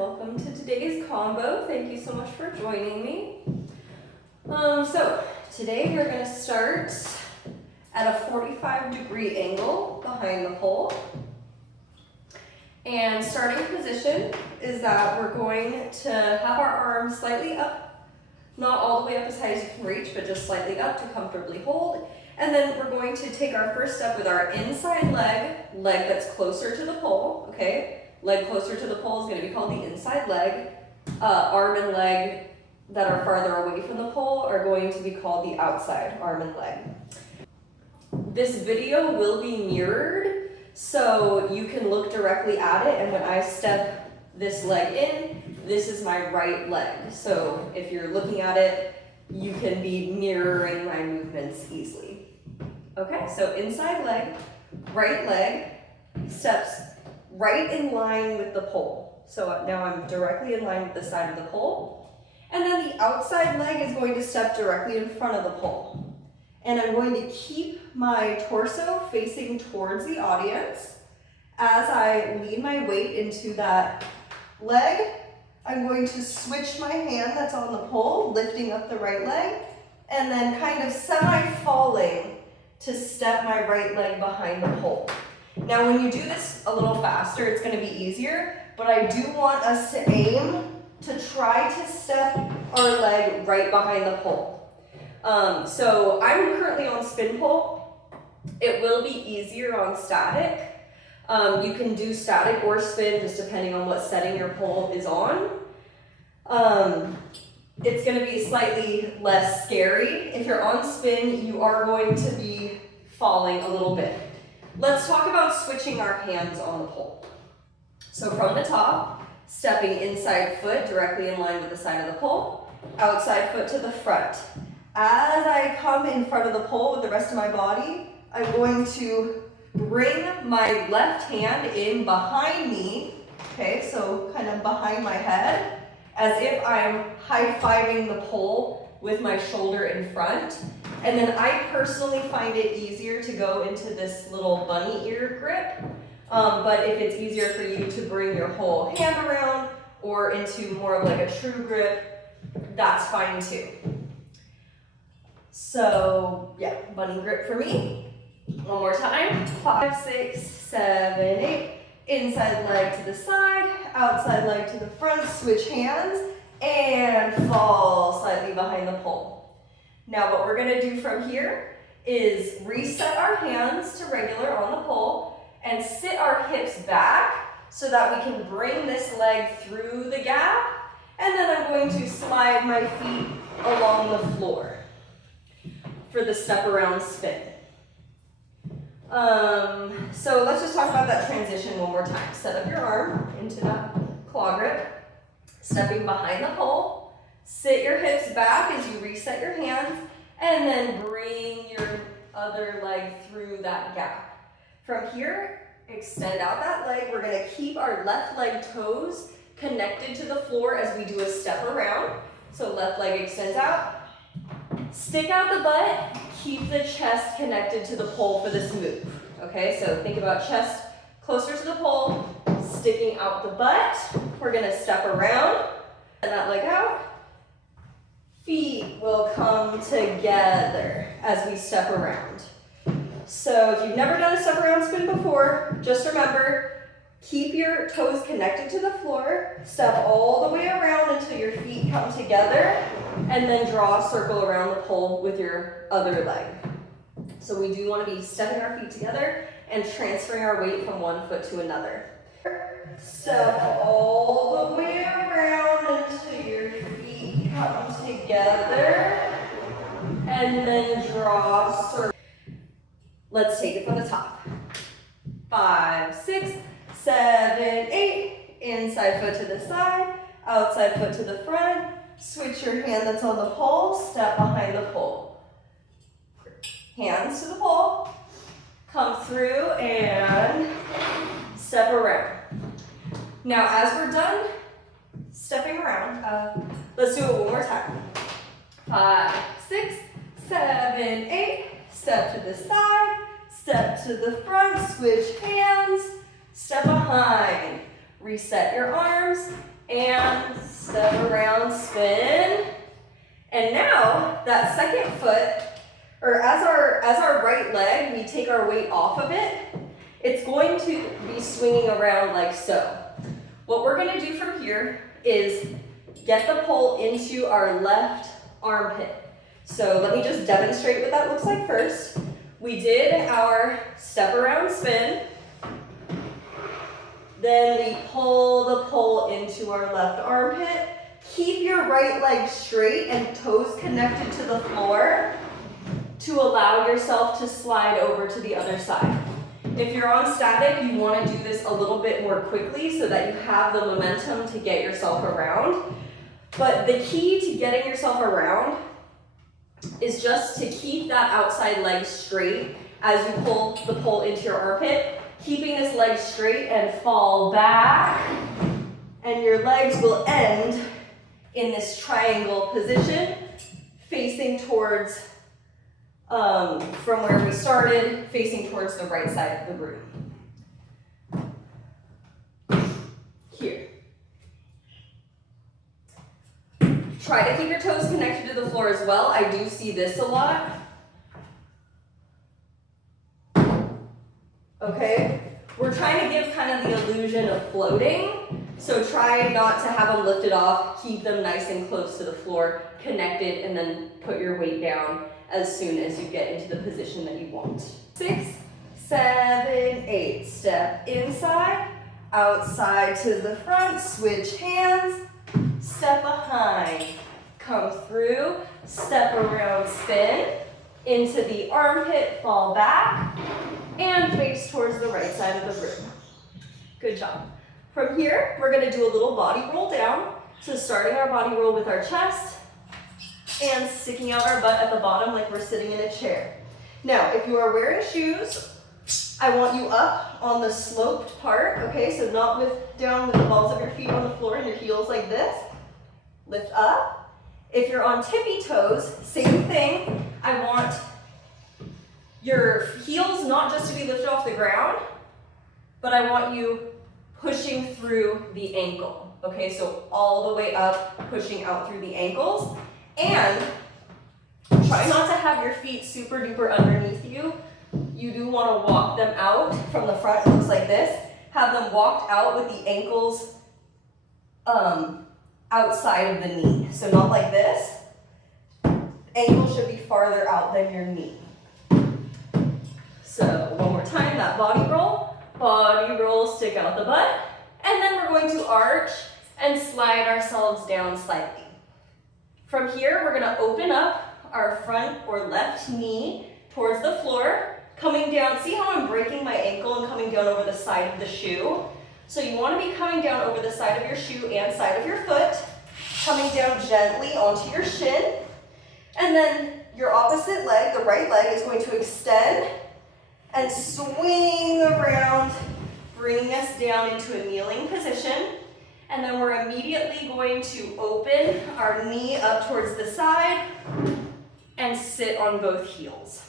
welcome to today's combo. Thank you so much for joining me. So today we're going to start at a 45-degree angle behind the pole. And starting position is that we're going to have our arms slightly up, not all the way up as high as you can reach, but just slightly up to comfortably hold. And then we're going to take our first step with our inside leg that's closer to the pole, okay? Leg closer to the pole is going to be called the inside leg. Arm and leg that are farther away from the pole are going to be called the outside arm and leg. This video will be mirrored, so you can look directly at it, and when I step this leg in, this is my right leg. So if you're looking at it, you can be mirroring my movements easily. Okay, so inside leg steps right in line with the pole. So now I'm directly in line with the side of the pole. And then the outside leg is going to step directly in front of the pole. And I'm going to keep my torso facing towards the audience. As I lean my weight into that leg, I'm going to switch my hand that's on the pole, lifting up the right leg, and then kind of semi-falling to step my right leg behind the pole. Now when you do this a little faster, it's going to be easier, but I do want us to aim to try to step our leg right behind the pole. So I'm currently on spin pole. It will be easier on static. You can do static or spin just depending on what setting your pole is on. It's going to be slightly less scary. If you're on spin, you are going to be falling a little bit. Let's talk about switching our hands on the pole. So from the top, stepping inside foot directly in line with the side of the pole, outside foot to the front. As I come in front of the pole with the rest of my body, I'm going to bring my left hand in behind me, okay, so kind of behind my head, as if I'm high-fiving the pole with my shoulder in front. And then I personally find it easier to go into this little bunny ear grip. But if it's easier for you to bring your whole hand around or into more of like a true grip, that's fine too. So yeah, bunny grip for me. One more time. 5, 6, 7, 8. Inside leg to the side, outside leg to the front, switch hands, and fall slightly behind the pole. Now what we're gonna do from here is reset our hands to regular on the pole and sit our hips back so that we can bring this leg through the gap, and then I'm going to slide my feet along the floor for the step around spin. So let's just talk about that transition one more time. Set up your arm into that claw grip, stepping behind the pole, sit your hips back as you reset your hands, and then bring your other leg through that gap. From here, extend out that leg. We're gonna keep our left leg toes connected to the floor as we do a step around. So left leg extends out, stick out the butt, keep the chest connected to the pole for this move. Okay, so think about chest closer to the pole, sticking out the butt. We're gonna step around, and that leg out. Feet will come together as we step around. So if you've never done a step around spin before, just remember, keep your toes connected to the floor, step all the way around until your feet come together, and then draw a circle around the pole with your other leg. So we do want to be stepping our feet together and transferring our weight from one foot to another. Step all the way around until your feet come together, and then draw a circle. Let's take it from the top. 5, 6, 7, 8. Inside foot to the side, outside foot to the front. Switch your hand that's on the pole, step behind the pole. Hands to the pole, come through and step around. Now as we're done stepping around, let's do it one more time. 5, 6, 7, 8. Step to the side, step to the front, switch hands, step behind. Reset your arms and step around, spin. And now that second foot, or as our right leg, we take our weight off of it, it's going to be swinging around like so. What we're gonna do from here is get the pole into our left armpit. So let me just demonstrate what that looks like first. We did our step around spin. Then we pull the pole into our left armpit. Keep your right leg straight and toes connected to the floor to allow yourself to slide over to the other side. If you're on static, you want to do this a little bit more quickly so that you have the momentum to get yourself around. But the key to getting yourself around is just to keep that outside leg straight as you pull the pole into your armpit, keeping this leg straight and fall back, and your legs will end in this triangle position, facing towards, from where we started, facing towards the right side of the room. Here. Try to keep your toes connected to the floor as well. I do see this a lot. Okay, we're trying to give kind of the illusion of floating. So try not to have them lifted off, keep them nice and close to the floor, connected, and then put your weight down as soon as you get into the position that you want. 6, 7, 8, step inside, outside to the front, switch hands, step behind, come through, step around, spin, into the armpit, fall back, and face towards the right side of the room. Good job. From here, we're gonna do a little body roll down. So starting our body roll with our chest and sticking out our butt at the bottom like we're sitting in a chair. Now, if you are wearing shoes, I want you up on the sloped part, okay? So not down with the balls of your feet on the floor and your heels like this. Lift up. If you're on tippy toes, same thing. I want your heels not just to be lifted off the ground, but I want you pushing through the ankle. Okay, so all the way up, pushing out through the ankles. And try not to have your feet super duper underneath you. You do want to walk them out from the front. It looks like this. Have them walked out with the ankles outside of the knee. So not like this. Ankle should be farther out than your knee. So one more time, that body roll, stick out the butt, and then we're going to arch and slide ourselves down slightly. From here, we're gonna open up our front or left knee towards the floor, coming down. See how I'm breaking my ankle and coming down over the side of the shoe? So you wanna be coming down over the side of your shoe and side of your foot, coming down gently onto your shin, and then your opposite leg, the right leg, is going to extend and swing around, bringing us down into a kneeling position. And then we're immediately going to open our knee up towards the side and sit on both heels.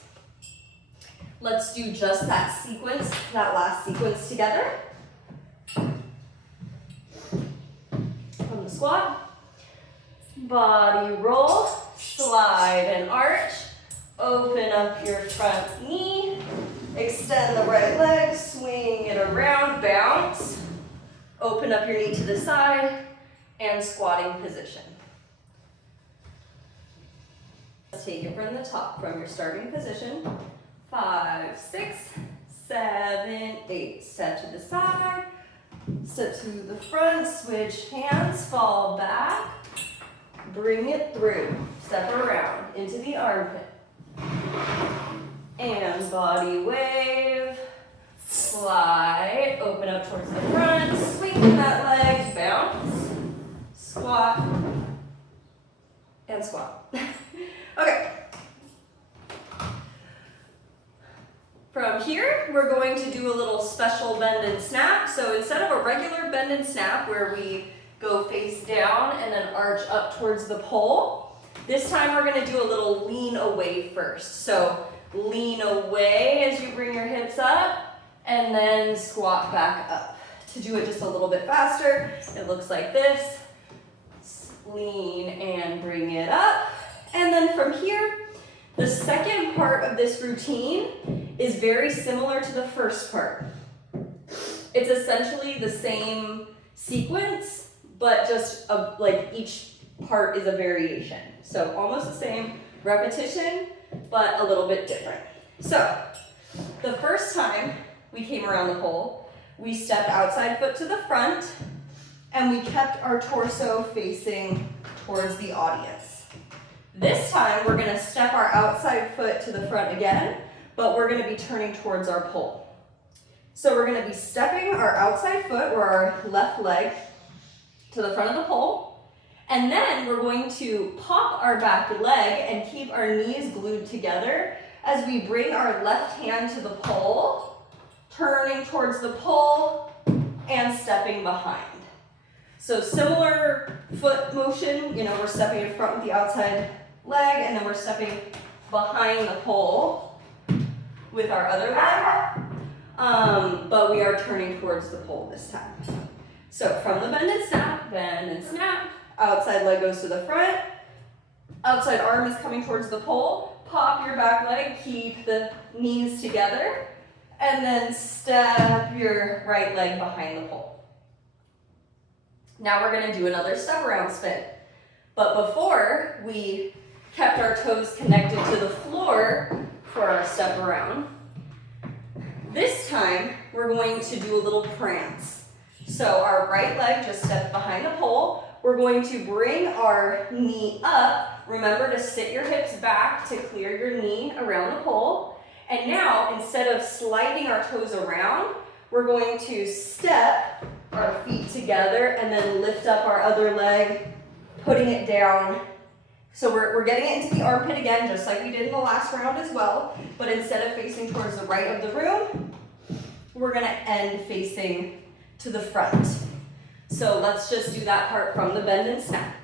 Let's do just that sequence, that last sequence together. From the squat, body roll, slide and arch, open up your front knee, extend the right leg, swing it around, bounce, open up your knee to the side, and squatting position. Let's take it from the top, from your starting position. 5, 6, 7, 8. Step to the side, step to the front, switch hands, fall back, bring it through, step around into the armpit. And body wave, slide, open up towards the front, swing that leg, bounce, squat, and squat. Okay. From here, we're going to do a little special bend and snap. So instead of a regular bend and snap where we go face down and then arch up towards the pole, this time we're going to do a little lean away first. So lean away as you bring your hips up, and then squat back up to do it just a little bit faster, it looks like this. Lean and bring it up. And then from here, the second part of this routine is very similar to the first part. It's essentially the same sequence, but just like each part is a variation. So almost the same repetition, but a little bit different. So the first time we came around the pole, we stepped outside foot to the front, and we kept our torso facing towards the audience. This time, we're gonna step our outside foot to the front again, but we're gonna be turning towards our pole. So we're gonna be stepping our outside foot, or our left leg, to the front of the pole, and then we're going to pop our back leg and keep our knees glued together as we bring our left hand to the pole, turning towards the pole, and stepping behind. So similar foot motion, we're stepping in front with the outside leg, and then we're stepping behind the pole with our other leg, but we are turning towards the pole this time. So from the bend and snap, outside leg goes to the front, outside arm is coming towards the pole, pop your back leg, keep the knees together, and then step your right leg behind the pole. Now we're gonna do another step around spin. But before, we kept our toes connected to the floor for our step around. This time, we're going to do a little prance. So our right leg just stepped behind the pole. We're going to bring our knee up. Remember to sit your hips back to clear your knee around the pole. And now, instead of sliding our toes around, we're going to step our feet together and then lift up our other leg, putting it down. So we're getting it into the armpit again, just like we did in the last round as well. But instead of facing towards the right of the room, we're gonna end facing to the front. So let's just do that part from the bend and snap.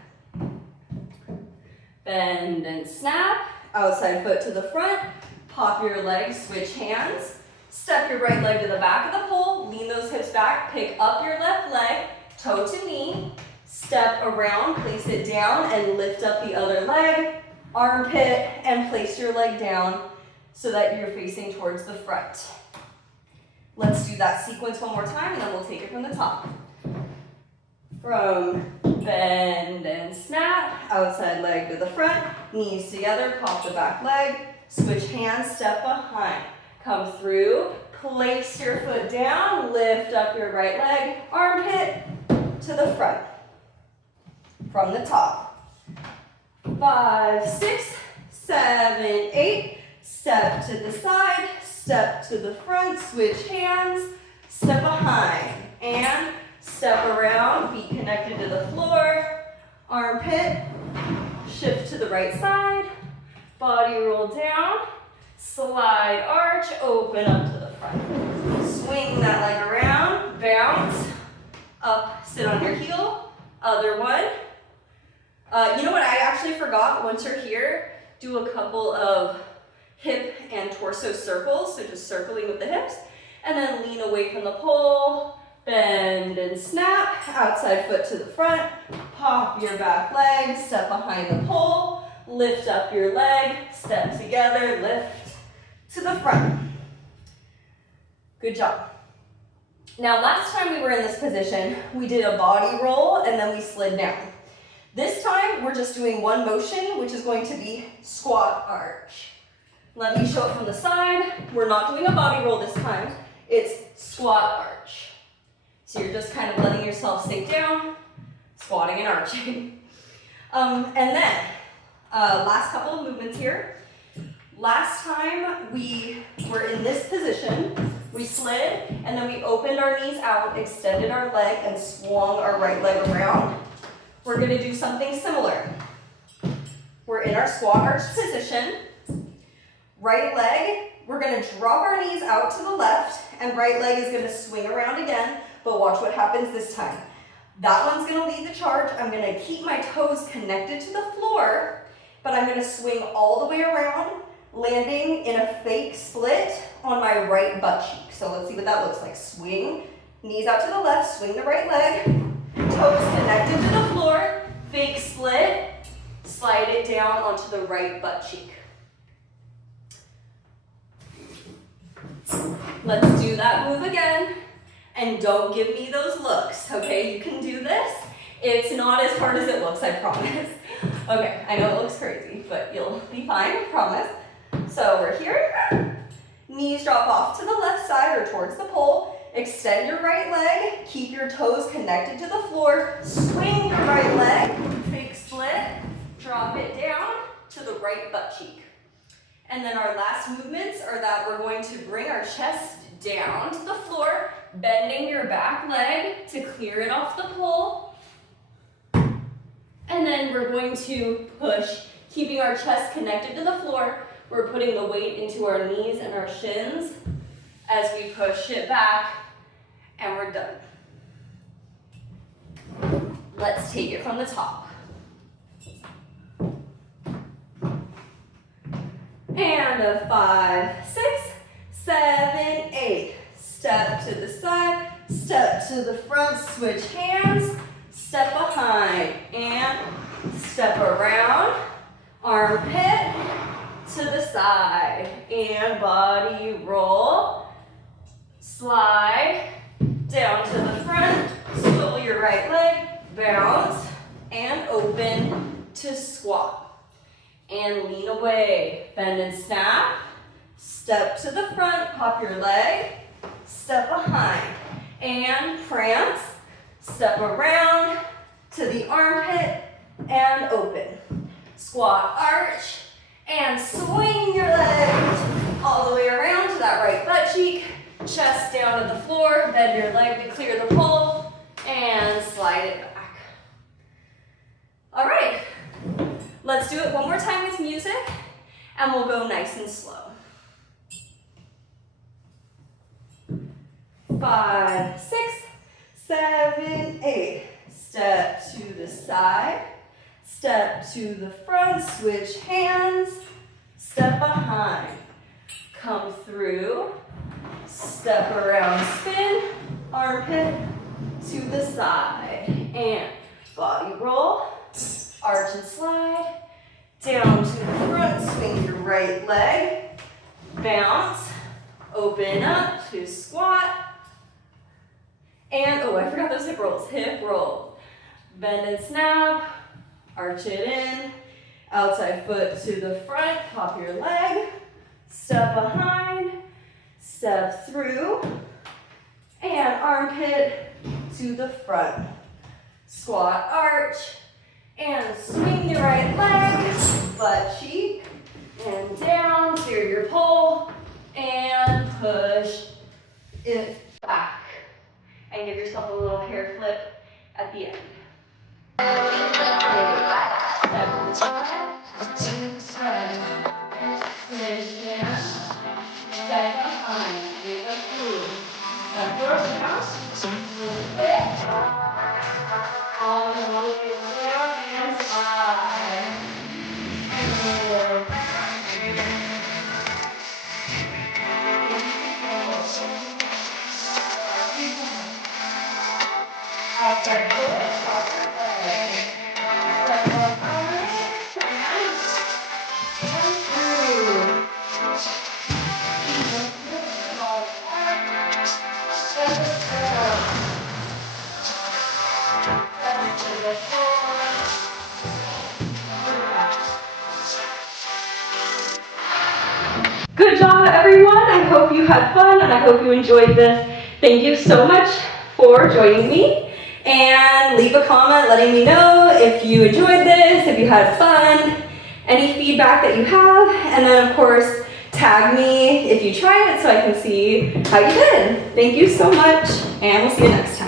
Bend and snap, outside foot to the front, pop your leg, switch hands. Step your right leg to the back of the pole, lean those hips back, pick up your left leg, toe to knee, step around, place it down, and lift up the other leg, armpit, and place your leg down so that you're facing towards the front. Let's do that sequence one more time, and then we'll take it from the top. From bend and snap, outside leg to the front, knees together, pop the back leg, switch hands, step behind. Come through, place your foot down, lift up your right leg, armpit to the front. From the top. 5, 6, 7, 8. Step to the side, step to the front, switch hands, step behind, and step around, feet connected to the floor, armpit, shift to the right side, body roll down, slide, arch, open up to the front. Swing that leg around, bounce, up, sit on your heel, other one. You know what, I actually forgot, once you're here, do a couple of hip and torso circles, so just circling with the hips, and then lean away from the pole, bend and snap, outside foot to the front, pop your back leg, step behind the pole, lift up your leg, step together, lift to the front. Good job. Now, last time we were in this position, we did a body roll and then we slid down. This time, we're just doing one motion, which is going to be squat arch. Let me show it from the side. We're not doing a body roll this time. It's squat arch. So you're just kind of letting yourself sink down, squatting and arching. And then, last couple of movements here. Last time we were in this position, we slid, and then we opened our knees out, extended our leg, and swung our right leg around. We're gonna do something similar. We're in our squat arch position. Right leg, we're gonna drop our knees out to the left, and right leg is gonna swing around again, but watch what happens this time. That one's gonna lead the charge. I'm gonna keep my toes connected to the floor, but I'm gonna swing all the way around, landing in a fake split on my right butt cheek. So let's see what that looks like. Swing Knees out to the left, swing the right leg. Toes connected to the floor. Fake split. Slide it down onto the right butt cheek. Let's do that move again. And don't give me those looks, okay? You can do this. It's not as hard as it looks, I promise. Okay, I know it looks crazy, but you'll be fine, I promise. So we're here. Knees drop off to the left side or towards the pole. Extend your right leg. Keep your toes connected to the floor. Swing your right leg. Fake split. Drop it down to the right butt cheek. And then our last movements are that we're going to bring our chest down to the floor, bending your back leg to clear it off the pole. And then we're going to push, keeping our chest connected to the floor. We're putting the weight into our knees and our shins as we push it back, and we're done. Let's take it from the top. And a 5, 6, 7, 8. Step to the side, step to the front, switch hands, step behind, and step around, armpit to the side, and body roll, slide, down to the front, swivel your right leg, bounce, and open to squat. And lean away, bend and snap, step to the front, pop your leg, step behind, and prance, step around to the armpit, and open. Squat, arch, and swing your legs all the way around to that right butt cheek, chest down to the floor, bend your leg to clear the pole, and slide it back. All right. Let's do it one more time with music, and we'll go nice and slow. 5, 6, 7, 8. Step to the side, step to the front, switch hands, step behind. Come through, step around, spin, armpit to the side, and body roll. Arch and slide, down to the front, swing your right leg, bounce, open up to squat, and oh, I forgot those hip rolls. Hip roll, bend and snap, arch it in, outside foot to the front, pop your leg, step behind, step through, and armpit to the front, squat, arch, and swing your right leg, butt cheek, and down, clear your pole, and push it back. And give yourself a little hair flip at the end. Good job, everyone. I hope you had fun and I hope you enjoyed this. Thank you so much for joining me. And leave a comment letting me know if you enjoyed this, if you had fun, any feedback that you have. And then, of course, tag me if you try it so I can see how you did. Thank you so much, and we'll see you next time.